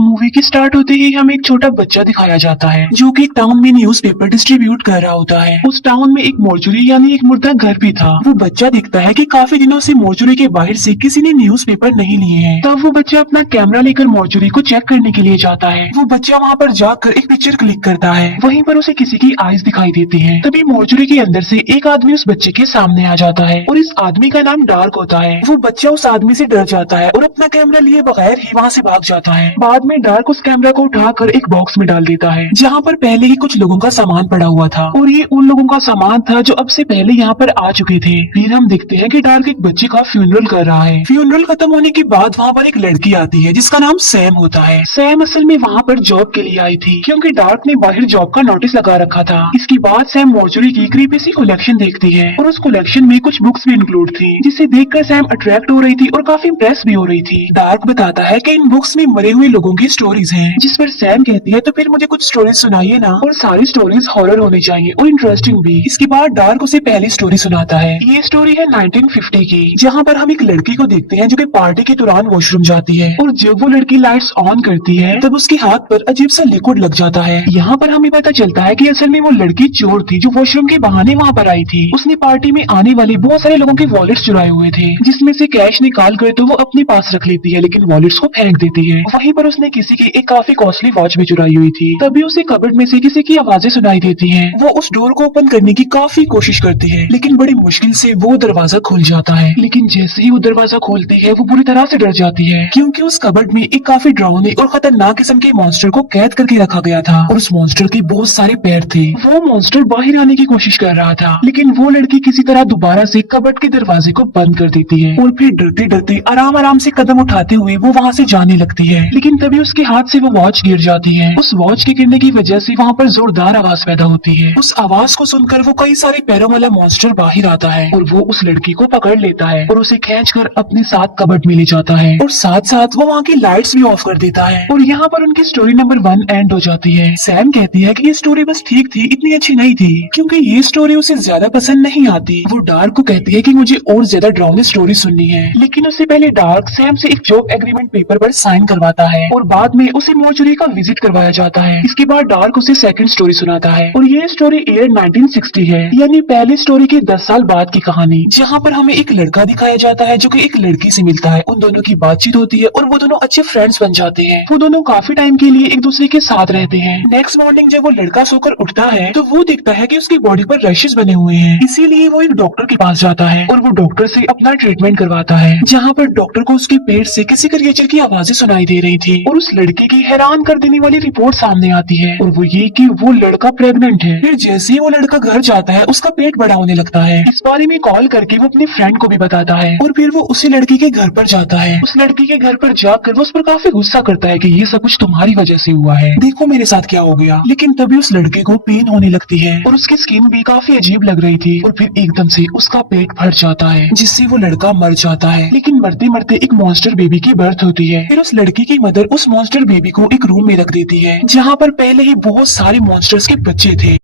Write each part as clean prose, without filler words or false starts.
Movie की start होते ही हमें एक छोटा बच्चा दिखाया जाता है जो कि टाउन में न्यूज़पेपर डिस्ट्रीब्यूट कर रहा होता है। उस टाउन में एक मोर्चरी यानी एक मुर्दा घर भी था। वो बच्चा दिखता है कि काफी दिनों से मोर्चरी के बाहर से किसी ने न्यूज़पेपर नहीं लिए हैं। तब वो बच्चा अपना कैमरा लेकर मोर्चरी को चेक करने के लिए जाता है। वो बच्चा वहाँ पर जाकर एक पिक्चर क्लिक करता है। वहीं पर उसे किसी की आईज दिखाई देती है। तभी मोर्चरी के अंदर से एक आदमी उस बच्चे के सामने आ जाता है और इस आदमी का नाम डार्क होता है। वो बच्चा उस आदमी से डर जाता है और अपना कैमरा लिए बगैर ही वहाँ से भाग जाता है। बाद में डार्क उस कैमरा को उठाकर एक बॉक्स में डाल देता है जहाँ पर पहले ही कुछ लोगों का सामान पड़ा हुआ था और ये उन लोगों का सामान था जो अब से पहले यहाँ पर आ चुके थे। फिर हम देखते हैं कि डार्क एक बच्चे का फ्यूनरल कर रहा है। फ्यूनरल खत्म होने के बाद वहाँ पर एक लड़की आती है जिसका नाम सैम होता है। सैम असल में वहाँ पर जॉब के लिए आई थी क्योंकि डार्क ने बाहर जॉब का नोटिस लगा रखा था। इसके बाद सैम मोर्चरी की क्रीपी सी कलेक्शन देखती है और उस कलेक्शन में कुछ बुक्स भी इंक्लूड थी जिसे देखकर सैम अट्रैक्ट हो रही थी और काफी इम्प्रेस भी हो रही थी। डार्क बताता है कि इन बुक्स में मरे हुए लोगों की स्टोरीज हैं, जिस पर सैम कहती है तो फिर मुझे कुछ स्टोरीज सुनाइए ना, और सारी स्टोरीज हॉरर होनी चाहिए और इंटरेस्टिंग भी। इसके बाद डार्क उसे पहली स्टोरी सुनाता है। ये स्टोरी है 1950 की, जहाँ पर हम एक लड़की को देखते हैं जो कि पार्टी के दौरान वॉशरूम जाती है और जब वो लड़की लाइट्स ऑन करती है तब उसके हाथ पर अजीब सा लिक्विड लग जाता है। यहाँ पर हमें पता चलता है कि असल में वो लड़की चोर थी जो वॉशरूम के बहाने वहाँ पर आई थी। उसने पार्टी में आने वाले बहुत सारे लोगों के वॉलेट्स चुराए हुए थे, जिसमें से कैश निकाल कर तो वो अपने पास रख लेती है लेकिन वॉलेट्स को फेंक देती है। वहीं पर उसने किसी की एक काफी कॉस्टली वॉच भी चुराई हुई थी। तभी उसे कबर्ड में से किसी की आवाजें सुनाई देती हैं। वो उस डोर को ओपन करने की काफी कोशिश करती है लेकिन बड़ी मुश्किल से वो दरवाजा खुल जाता है। लेकिन जैसे ही वो दरवाजा खोलती है वो बुरी तरह से डर जाती है क्योंकि उस कबर्ड में एक काफी डरावनी और खतरनाक किस्म के मॉन्स्टर को कैद करके रखा गया था और उस मॉन्स्टर के बहुत सारे पैर थे। वो मॉन्स्टर बाहर आने की कोशिश कर रहा था लेकिन वो लड़की किसी तरह दोबारा से कबर्ड के दरवाजे को बंद कर देती है और फिर डरते डरते आराम आराम से कदम उठाते हुए वो वहाँ से जाने लगती है। लेकिन तभी उसके हाथ से वो वॉच गिर जाती है। उस वॉच के गिरने की वजह से वहाँ पर जोरदार आवाज पैदा होती है। उस आवाज को सुनकर वो कई सारे पैरों वाला मॉन्स्टर बाहर आता है और वो उस लड़की को पकड़ लेता है और उसे खींचकर अपने साथ कबर्ड में ले जाता है और साथ साथ वो वहाँ की लाइट्स भी ऑफ कर देता है। और यहाँ पर उनकी स्टोरी नंबर 1 एंड हो जाती है। सैम कहती है कि ये स्टोरी बस ठीक थी, इतनी अच्छी नहीं थी क्योंकि ये स्टोरी उसे ज्यादा पसंद नहीं आती। वो डार्क को कहती है कि मुझे और ज्यादा डरावनी स्टोरी सुननी है, लेकिन उससे पहले डार्क सैम से एक जॉब एग्रीमेंट पेपर पर साइन करवाता है और बाद में उसे मोर्चरी का विजिट करवाया जाता है। इसके बाद डार्क उसे सेकंड स्टोरी सुनाता है और ये स्टोरी ईयर 1960 है, यानी पहली स्टोरी के 10 साल बाद की कहानी, जहाँ पर हमें एक लड़का दिखाया जाता है जो कि एक लड़की से मिलता है। उन दोनों की बातचीत होती है और वो दोनों अच्छे फ्रेंड्स बन जाते हैं। वो दोनों काफी टाइम के लिए एक दूसरे के साथ रहते हैं। नेक्स्ट मॉर्निंग जब वो लड़का सोकर उठता है तो वो देखता है कि उसकी बॉडी पर रैशेस बने हुए हैं, इसीलिए वो एक डॉक्टर के पास जाता है और वो डॉक्टर से अपना ट्रीटमेंट करवाता है, जहाँ पर डॉक्टर को उसके पेट से किसी क्रिएचर की आवाजें सुनाई दे रही थी और उस लड़की की हैरान कर देने वाली रिपोर्ट सामने आती है और वो ये कि वो लड़का प्रेग्नेंट है। फिर जैसे ही वो लड़का घर जाता है उसका पेट बड़ा होने लगता है। इस बारे में कॉल करके वो अपने फ्रेंड को भी बताता है और फिर वो उसी लड़की के घर पर जाता है। उस लड़की के घर पर जाकर वो उस पर काफी गुस्सा करता है कि ये सब कुछ तुम्हारी वजह से हुआ है, देखो मेरे साथ क्या हो गया। लेकिन तभी उस लड़के को पेन होने लगती है और उसकी स्किन भी काफी अजीब लग रही थी और फिर एकदम से उसका पेट फट जाता है जिससे वो लड़का मर जाता है। लेकिन मरते मरते एक मॉन्स्टर बेबी की बर्थ होती है। फिर उस लड़की की मदर उस मॉन्स्टर बेबी को एक रूम में रख देती है जहाँ पर पहले ही बहुत सारे मॉन्स्टर्स के बच्चे थे।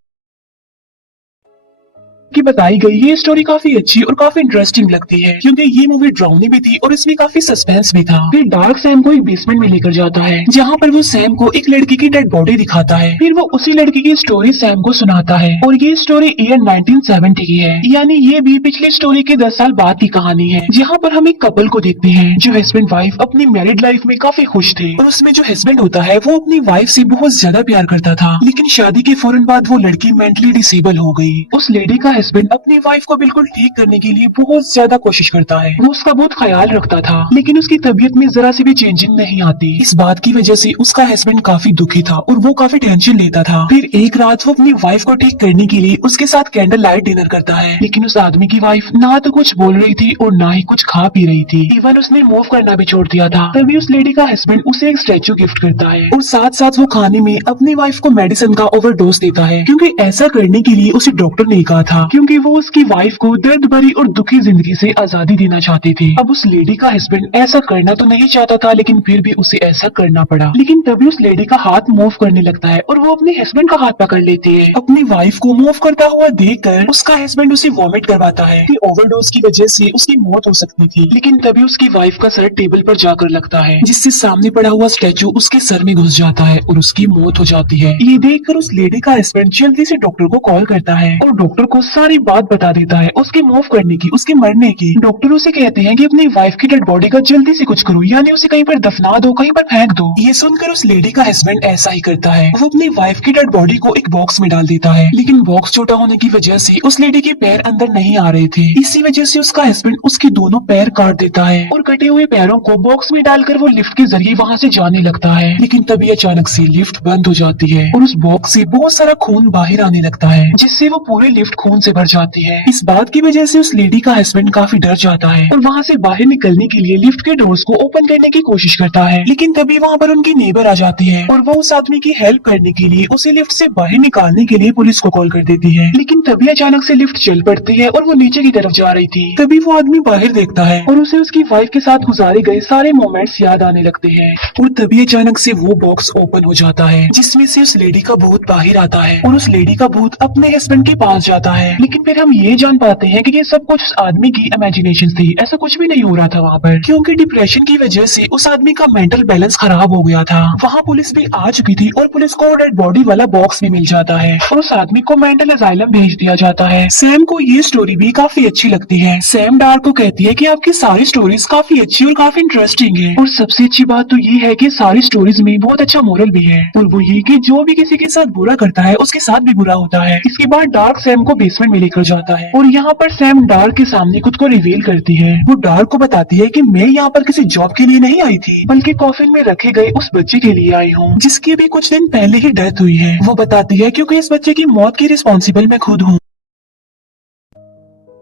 की बताई गई ये स्टोरी काफी अच्छी और काफी इंटरेस्टिंग लगती है क्योंकि ये मूवी ड्राउनी भी थी और इसमें काफी सस्पेंस भी था। फिर डार्क सैम को एक बेसमेंट में लेकर जाता है जहाँ पर वो सैम को एक लड़की की डेड बॉडी दिखाता है। फिर वो उसी लड़की की स्टोरी सैम को सुनाता है और ये स्टोरी ईयर 1970 की है, यानी ये भी पिछली स्टोरी के 10 साल बाद की कहानी है, जहाँ पर हम एक कपल को देखते हैं जो हस्बैंड वाइफ अपनी मैरिड लाइफ में काफी खुश थे और उसमें जो हस्बैंड होता है वो अपनी वाइफ से बहुत ज्यादा प्यार करता था। लेकिन शादी के फौरन बाद वो लड़की मेंटली डिसेबल हो गई। उस लेडी का हस्बैंड अपनी वाइफ को बिल्कुल ठीक करने के लिए बहुत ज्यादा कोशिश करता है, वो उसका बहुत ख्याल रखता था लेकिन उसकी तबीयत में जरा सी भी चेंजिंग नहीं आती। इस बात की वजह से उसका हस्बैंड काफी दुखी था और वो काफी टेंशन लेता था। फिर एक रात वो अपनी वाइफ को ठीक करने के लिए उसके साथ कैंडल लाइट डिनर करता है, लेकिन उस आदमी की वाइफ ना तो कुछ बोल रही थी और ना ही कुछ खा पी रही थी, इवन उसने मूव करना भी छोड़ दिया था। तभी उस लेडी का हस्बैंड उसे एक स्टैचू गिफ्ट करता है और साथ साथ वो खाने में अपनी वाइफ को मेडिसिन का ओवरडोज देता है क्योंकि ऐसा करने के लिए उसे डॉक्टर ने कहा था क्योंकि वो उसकी वाइफ को दर्द भरी और दुखी जिंदगी से आजादी देना चाहती थी। अब उस लेडी का हस्बैंड ऐसा करना तो नहीं चाहता था, लेकिन फिर भी उसे ऐसा करना पड़ा। लेकिन तभी उस लेडी का हाथ मूव करने लगता है और वो अपने हस्बैंड का हाथ पकड़ लेती है। अपनी वाइफ को मूव करता हुआ देखकर उसका हस्बैंड उसे वॉमिट करवाता है कि ओवरडोज की वजह से उसकी मौत हो सकती थी। लेकिन तभी उसकी वाइफ का सर टेबल पर जाकर लगता है, जिससे सामने पड़ा हुआ स्टैचू उसके सर में घुस जाता है और उसकी मौत हो जाती है। ये देखकर उस लेडी का हस्बैंड जल्दी से डॉक्टर को कॉल करता है और डॉक्टर को सारी बात बता देता है उसके मूव करने की, उसके मरने की। डॉक्टर उसे कहते हैं कि अपनी वाइफ की डेड बॉडी का जल्दी से कुछ करो, यानी उसे कहीं पर दफना दो, कहीं पर फेंक दो। ये सुनकर उस लेडी का हस्बैंड ऐसा ही करता है। वो अपनी वाइफ की डेड बॉडी को एक बॉक्स में डाल देता है, लेकिन बॉक्स छोटा होने की वजह से उस लेडी के पैर अंदर नहीं आ रहे थे। इसी वजह से उसका हस्बैंड उसके दोनों पैर काट देता है और कटे हुए पैरों को बॉक्स में डालकर वो लिफ्ट के जरिए वहाँ से जाने लगता है। लेकिन तभी अचानक से लिफ्ट बंद हो जाती है और उस बॉक्स से बहुत सारा खून बाहर आने लगता है, जिससे वो पूरे लिफ्ट खून से भर जाती है। इस बात की वजह से उस लेडी का हस्बैंड काफी डर जाता है और वहाँ से बाहर निकलने के लिए लिफ्ट के डोर्स को ओपन करने की कोशिश करता है। लेकिन तभी वहाँ पर उनकी नेबर आ जाती है और वो उस आदमी की हेल्प करने के लिए उसे लिफ्ट से बाहर निकालने के लिए पुलिस को कॉल कर देती है। लेकिन तभी अचानक से लिफ्ट चल पड़ती है और वो नीचे की तरफ जा रही थी। तभी वो आदमी बाहर देखता है और उसे उसकी वाइफ के साथ गुजारे गए सारे मोमेंट्स याद आने लगते हैं। और तभी अचानक से वो बॉक्स ओपन हो जाता है, जिसमें से उस लेडी का भूत बाहर आता है और उस लेडी का भूत अपने हस्बैंड के पास जाता है। लेकिन फिर हम ये जान पाते हैं कि ये सब कुछ उस आदमी की इमेजिनेशन थी, ऐसा कुछ भी नहीं हो रहा था वहाँ पर, क्योंकि डिप्रेशन की वजह से उस आदमी का मेंटल बैलेंस खराब हो गया था। वहाँ पुलिस भी आ चुकी थी और पुलिस को डेड बॉडी वाला बॉक्स भी मिल जाता है और उस आदमी को मेंटल असाइलम भेज दिया जाता है। सैम को ये स्टोरी भी काफी अच्छी लगती है। सैम डार्क को कहती है कि आपकी सारी स्टोरीज काफी अच्छी और काफी इंटरेस्टिंग है, और सबसे अच्छी बात तो ये है कि सारी स्टोरीज में बहुत अच्छा मोरल भी है, और वो ये कि जो भी किसी के साथ बुरा करता है उसके साथ भी बुरा होता है। इसके बाद डार्क सैम को बेसमेंट में लेकर जाता है और यहाँ पर सैम डार्क के सामने खुद को रिवील करती है। वो डार्क को बताती है कि मैं यहाँ पर किसी जॉब के लिए नहीं आई थी, बल्कि कॉफिन में रखे गए उस बच्चे के लिए आई हूँ, जिसकी भी कुछ दिन पहले ही डेथ हुई है। वो बताती है क्योंकि इस बच्चे की मौत की रिस्पॉन्सिबल मैं खुद हूँ।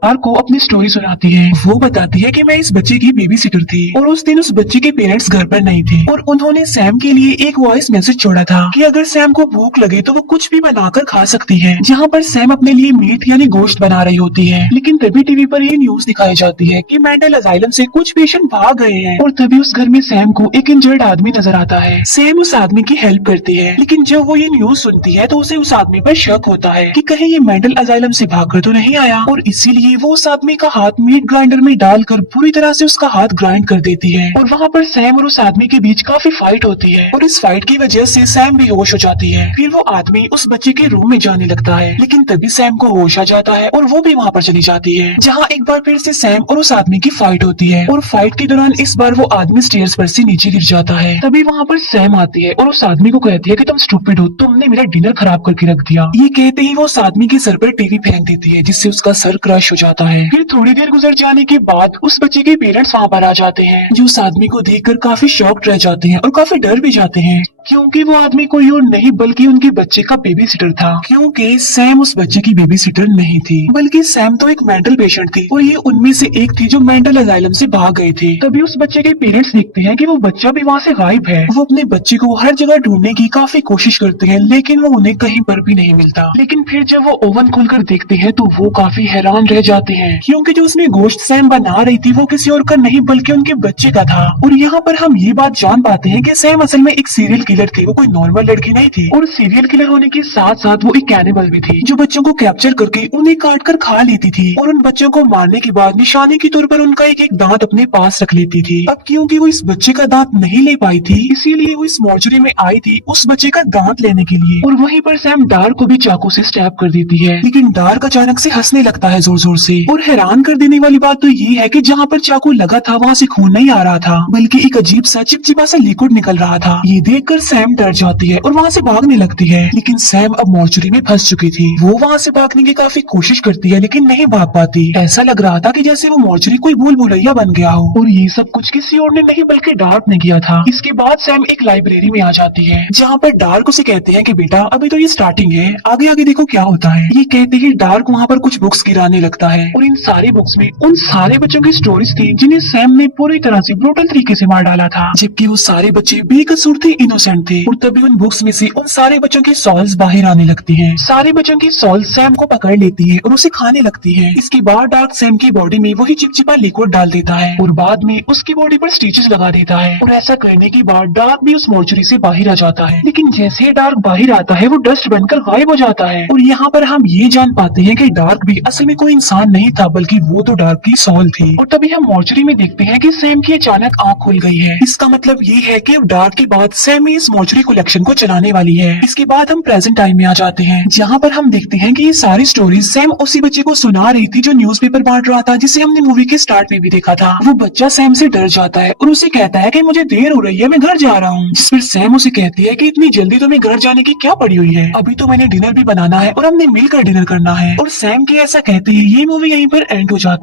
डार्क को अपनी स्टोरी सुनाती है। वो बताती है कि मैं इस बच्चे की बेबी सिटर थी और उस दिन उस बच्चे के पेरेंट्स घर पर नहीं थे और उन्होंने सैम के लिए एक वॉइस मैसेज छोड़ा था कि अगर सैम को भूख लगे तो वो कुछ भी बनाकर खा सकती है, जहाँ पर सैम अपने लिए मीट यानी गोश्त बना रही होती है। लेकिन तभी टीवी पर ये न्यूज दिखाई जाती है कि मेंटल असाइलम से कुछ पेशेंट भाग गए हैं और तभी उस घर में सैम को एक इंजर्ड आदमी नजर आता है। सैम उस आदमी की हेल्प करती है, लेकिन जब वो ये न्यूज सुनती है तो उसे उस आदमी पर शक होता है कि कहीं ये मेंटल असाइलम से भागकर तो नहीं आया, और इसीलिए वो उस आदमी का हाथ मीट ग्राइंडर में डालकर पूरी तरह से उसका हाथ ग्राइंड कर देती है। और वहाँ पर सैम और उस आदमी के बीच काफी फाइट होती है और इस फाइट की वजह से सैम बेहोश हो जाती है। फिर वो आदमी उस बच्चे के रूम में जाने लगता है, लेकिन तभी सैम को होश आ जाता है और वो भी वहाँ पर चली जाती है, जहाँ एक बार फिर से सैम और उस आदमी की फाइट होती है। और फाइट के दौरान इस बार वो आदमी स्टेयर्स पर से नीचे गिर जाता है। तभी वहाँ पर सैम आती है और उस आदमी को कहती है कि तुम स्टूपिड हो, तुमने मेरा डिनर खराब करके रख दिया। ये कहते ही वो उस आदमी के सर पर टीवी फेंक देती है, जिससे उसका सर क्रश हो जाता है। फिर थोड़ी देर गुजर जाने के बाद उस बच्चे के पेरेंट्स वहाँ पर आ जाते हैं, जो उस आदमी को देखकर काफी शॉक्ड रह जाते हैं और काफी डर भी जाते हैं, क्योंकि वो आदमी कोई और नहीं बल्कि उनके बच्चे का बेबी सिटर था। क्योंकि सैम उस बच्चे की बेबी सिटर नहीं थी, बल्कि सैम तो एक मेंटल पेशेंट थी और ये उनमें से एक थी जो मेंटल असाइलम से भाग गए थे। तभी उस बच्चे के पेरेंट्स देखते हैं कि वो बच्चा भी वहाँ से गायब है। वो अपने बच्चे को हर जगह ढूंढने की काफी कोशिश करते हैं, लेकिन वो उन्हें कहीं पर भी नहीं मिलता। लेकिन फिर जब वो ओवन खोलकर देखते हैं तो वो काफी हैरान रह जाते हैं, क्योंकि जो उसमें गोश्त सैम बना रही थी वो किसी और का नहीं बल्कि उनके बच्चे का था। और यहाँ पर हम ये बात जान पाते हैं कि सैम असल में एक सीरियल किलर थी, वो कोई नॉर्मल लड़की नहीं थी। और सीरियल किलर होने के साथ साथ वो एक कैनिबल भी थी, जो बच्चों को कैप्चर करके उन्हें काट कर खा लेती थी और उन बच्चों को मारने के बाद निशाने के तौर पर उनका एक एक दांत अपने पास रख लेती थी। अब क्योंकि वो इस बच्चे का दांत नहीं ले पाई थी, इसीलिए वो इस मॉर्चरी में आई थी उस बच्चे का दांत लेने के लिए। और वहीं पर सैम डार्क को भी चाकू से स्टैब कर देती है, लेकिन डार्क अचानक से हंसने लगता है जोर जोर से। और हैरान कर देने वाली बात तो ये है कि जहाँ पर चाकू लगा था वहाँ से खून नहीं आ रहा था, बल्कि एक अजीब सा चिपचिपा सा लिक्विड निकल रहा था। ये देखकर सैम डर जाती है और वहाँ से भागने लगती है, लेकिन सैम अब मॉर्चरी में फंस चुकी थी। वो वहाँ से भागने की काफी कोशिश करती है, लेकिन नहीं भाग पाती। ऐसा लग रहा था कि जैसे वो मॉर्चरी कोई भूल भुलैया बन गया हो। और ये सब कुछ किसी और ने नहीं बल्कि डार्क ने किया था। इसके बाद सैम एक लाइब्रेरी में आ जाती है, जहाँ पर डार्क उसे कहते हैं कि बेटा अभी तो ये स्टार्टिंग है, आगे आगे देखो क्या होता है। ये कहते ही डार्क वहाँ पर कुछ बुक्स गिराने लगता है और इन सारी बुक्स में उन सारे बच्चों की स्टोरीज थी जिन्हें सैम ने पूरी तरह से ब्रूटल तरीके से मार डाला था, जबकि वो सारे बच्चे बेकसूर थे, इनोसेंट फ्रेंड थे और तभी उन बुक्स में से उन सारे बच्चों की सॉल्स बाहर आने लगती हैं। सारे बच्चों की सॉल्स सैम को पकड़ लेती है और उसे खाने लगती है। इसके बाद डार्क सैम की बॉडी में वही चिपचिपा लिक्विड डाल देता है और बाद में उसकी बॉडी पर स्टिचेस लगा देता है और ऐसा करने के बाद डार्क भी उस मोर्चरी से बाहर आ जाता है। लेकिन जैसे ही डार्क बाहर आता है वो डस्ट बनकर गायब हो जाता है और यहाँ पर हम ये जान पाते हैं कि डार्क भी असल में कोई इंसान नहीं था बल्कि वो तो डार्क की सॉल थी। और तभी हम मोर्चरी में देखते हैं कि सैम की अचानक आंख खुल गई है। इसका मतलब ये है कि डार्क के बाद सैम ही इस मोर्चरी कलेक्शन को चलाने वाली है। इसके बाद हम प्रेजेंट टाइम में आ जाते हैं जहाँ पर हम देखते हैं कि ये सारी स्टोरीज सैम उसी बच्चे को सुना रही थी जो न्यूज़पेपर बांट रहा था, जिसे हमने मूवी के स्टार्ट में भी देखा था। वो बच्चा सैम से डर जाता है और उसे कहता है कि मुझे देर हो रही है, मैं घर जा रहा हूँ। जिस पर सैम उसे कहती है कि इतनी जल्दी तुम्हें घर जाने की क्या पड़ी हुई है, अभी तो मैंने डिनर भी बनाना है और हमने मिलकर डिनर करना है। और सैम के ऐसा कहते ही ये मूवी यहीं पर एंड हो जाती है।